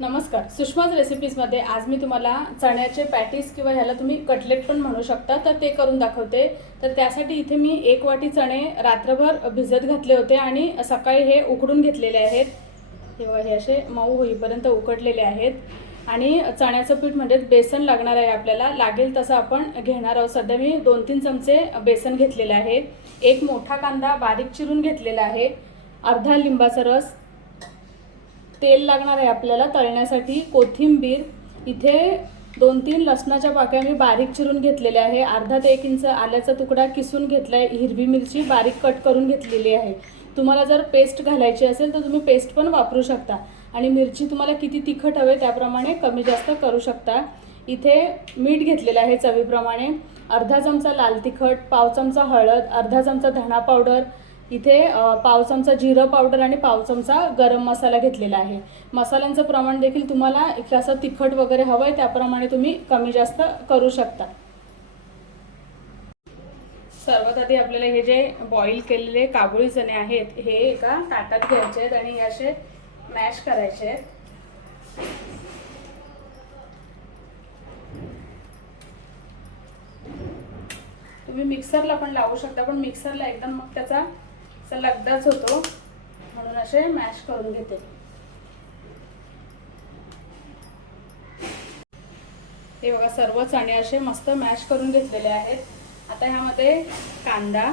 नमस्कार. सुषमाज रेसिपीजमध्ये आज मी तुम्हाला चण्याचे पॅटीस किंवा ह्याला तुम्ही कटलेट पण म्हणू शकता. तर ते करून दाखवते. तर त्यासाठी इथे मी एक वाटी चणे रात्रभर भिजत घातले होते आणि सकाळी हे उकडून घेतलेले आहेत. किंवा हे असे मऊ होईपर्यंत उकडलेले आहेत. आणि चण्याचं पीठ म्हणजेच बेसन लागणार आहे आपल्याला. लागेल तसं आपण घेणार आहोत. सध्या मी दोन तीन चमचे बेसन घेतलेले आहे. एक मोठा कांदा बारीक चिरून घेतलेला आहे. अर्धा लिंबाचा रस तेल लागणार आहे आपल्याला तळण्यासाठी. कोथिंबीर इथे दोन तीन लसणाच्या पाकळ्या मी बारीक चिरून घेतलेल्या आहे. अर्धा ते एक इंच आल्याचा तुकडा किसून घेतला आहे हिरवी मिरची बारीक कट करून घेतलेली आहे. तुम्हाला जर पेस्ट घालायची असेल तर तुम्ही पेस्ट पण वापरू शकता. आणि मिरची तुम्हाला किती तिखट हवे त्याप्रमाणे कमी जास्त करू शकता. इथे मीठ घेतलेलं आहे चवीप्रमाणे. अर्धा चमचा लाल तिखट पाव चमचा हळद अर्धा चमचा धणा पावडर इथे पाव चमचा जिरं पावडर आणि पाव चमचा गरम मसाला घेतलेला आहे. मसाल्यांचं प्रमाण देखील तुम्हाला कसं तिखट वगैरे हवं आहे त्याप्रमाणे तुम्ही कमी जास्त करू शकता. सर्वात आधी आपल्याला हे जे बॉईल केलेले काबुळी चणे आहेत हे एका ताटात घ्यायचे आहेत आणि हे असे मॅश करायचे आहेत. तुम्ही मिक्सरला पण लावू शकता पण मिक्सरला एकदम मग त्याचा लगदाच होतो. म्हणून असे मॅश करून घेते. हे बघा सर्व चणे असे मस्त मॅश करून घेतलेले आहेत. आता ह्यामध्ये कांदा.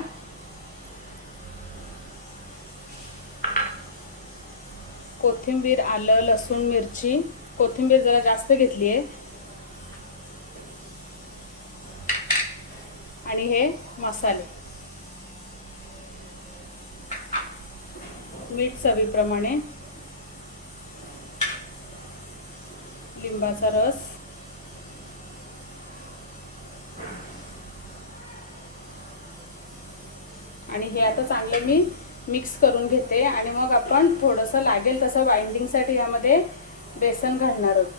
कोथिंबीर आलं लसूण मिरची. कोथिंबीर जरा जास्त घेतली आहे. आणि हे मसाले. मीठ चवीप्रमाणे. लिंबाचा रस. आणि हे आता चांगले मी मिक्स करून घेते. आणि मग आपण थोडंसं लागेल तसं बाइंडिंगसाठी यामध्ये बेसन घालणार आहोत.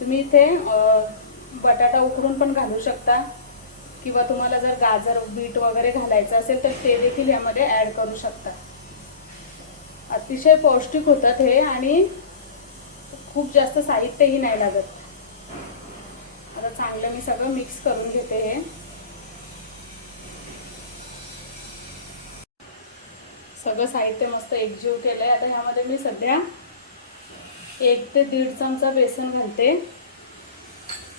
तुम्ही इथे बटाटा उकडून पण घालू शकता. किंवा तुम्हाला जर गाजर बीट वगैरे घालायचं असेल तर ते देखील यामध्ये ॲड करू शकता. अतिशय पौष्टिक होतात हे आणि खूप जास्त साहित्यही नाही लागत. आता चांगलं मी सगळं मिक्स करून घेते हे. सगळं साहित्य मस्त एकजीव केलंय. आता ह्यामध्ये मी सध्या एक ते दीड चमचा बेसन घालते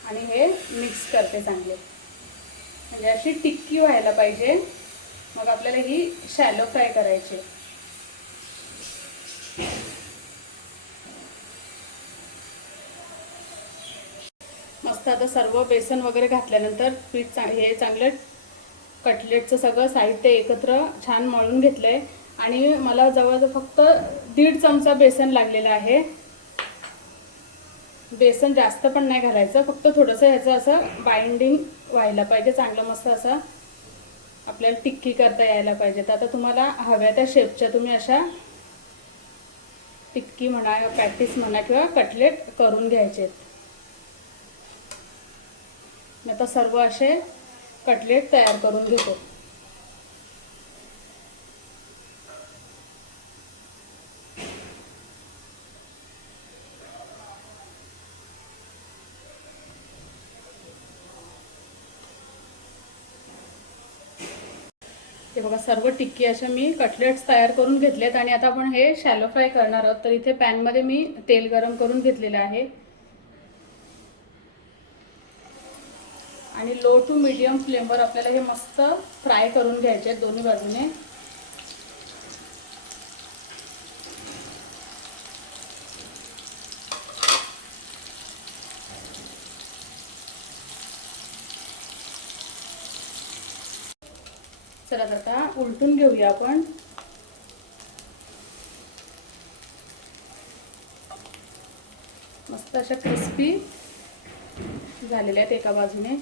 आणि हे मिक्स करते चांगले. म्हणजे अशी टिक्की व्हायला पाहिजे. मग आपल्याला ही शॅलो फ्राय करायची. मस्त आता सर्व बेसन वगैरे घातल्यानंतर पीठ चा हे चांगलं कटलेटचं सगळं साहित्य एकत्र छान मळून घेतलं आहे आणि मला जवळजवळ फक्त दीड चमचा बेसन लागलेला आहे. बेसन जास्त पण नाही घालायचं फक्त थोडंसं ह्याचं असं बाइंडिंग व्हायला पाहिजे चांगलं मस्त असं आपल्याला टिक्की करता यायला पाहिजे. तर आता तुम्हाला हव्या त्या शेपच्या तुम्ही अशा टिक्की म्हणा किंवा पॅटीस म्हणा किंवा कटलेट करून घ्यायचे. मी आता सर्व असे कटलेट तयार करून घेतो. हे बघा सर्व टिक्की अशा मी कटलेट्स तयार करून घेतलेत आणि आता आपण हे शॅलो फ्राय करणार आहोत. तर इथे पॅनमध्ये मी तेल गरम करून घेतलेलं आहे. आणि लो टू मीडियम फ्लेमवर आपल्याला हे मस्त फ्राय करून घ्यायचे आहेत दोन्ही बाजूने. चला तर आता उलटून घेऊया आपण. मस्त अशा क्रिस्पी झालेल्या आहेत एका बाजूने.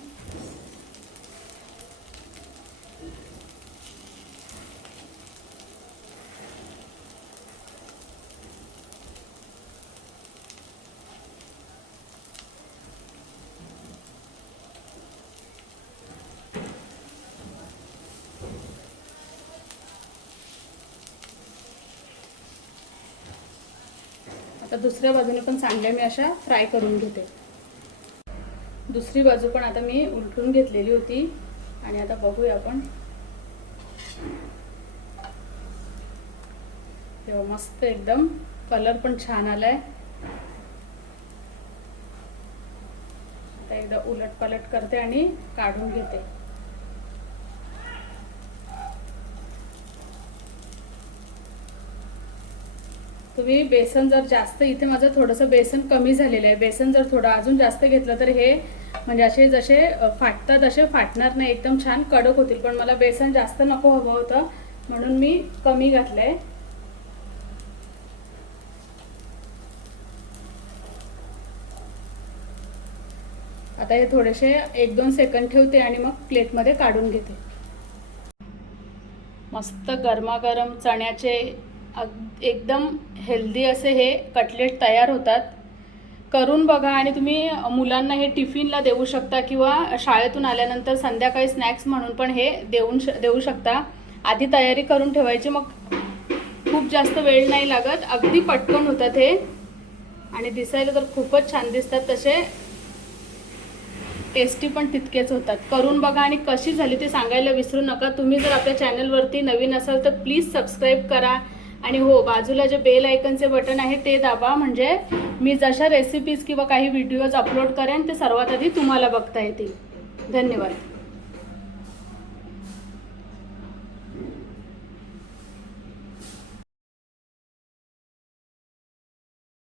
तर दुसऱ्या बाजूने पण चांगल्या मी अशा फ्राय करून घेते. दुसरी बाजू पण आता मी उलटून घेतलेली होती. आणि आता बघूया आपण. तेव्हा मस्त एकदम कलर पण छान आलाय. आता एकदा उलट पलट करते आणि काढून घेते. तुम्ही बेसन जर जास्त इथे माझं थोडंसं बेसन कमी झालेलं आहे. बेसन जर थोडं अजून जास्त घेतलं तर हे म्हणजे असे जसे फाटतात असे फाटणार नाही. एकदम छान कडक होतील. पण मला बेसन जास्त नको हवं होतं. म्हणून मी कमी घातलं आहे आता हे थोडेसे एक दोन सेकंद ठेवते आणि मग प्लेटमध्ये काढून घेते. मस्त गरमागरम चण्याचे अग एकदम हेल्दी असे हे कटलेट तयार होतात. करून बघा आणि तुम्ही मुलांना हे टिफिनला देऊ शकता किंवा शाळेतून आल्यानंतर संध्याकाळी स्नॅक्स म्हणून पण हे देऊन श देऊ शकता. आधी तयारी करून ठेवायची मग खूप जास्त वेळ नाही लागत. अगदी पटकन होतात हे. आणि दिसायला तर खूपच छान दिसतात. तसे टेस्टी पण तितकेच होतात. करून बघा आणि कशी झाली ते सांगायला विसरू नका. तुम्ही जर आपल्या चॅनलवरती नवीन असाल तर प्लीज सबस्क्राईब करा. आणि हो बाजूला जे बेल आयकनचे बटन आहे ते दाबा. म्हणजे मी जशा रेसिपीज किंवा काही व्हिडिओज अपलोड करेन ते सर्वात आधी तुम्हाला बघता येतील. धन्यवाद.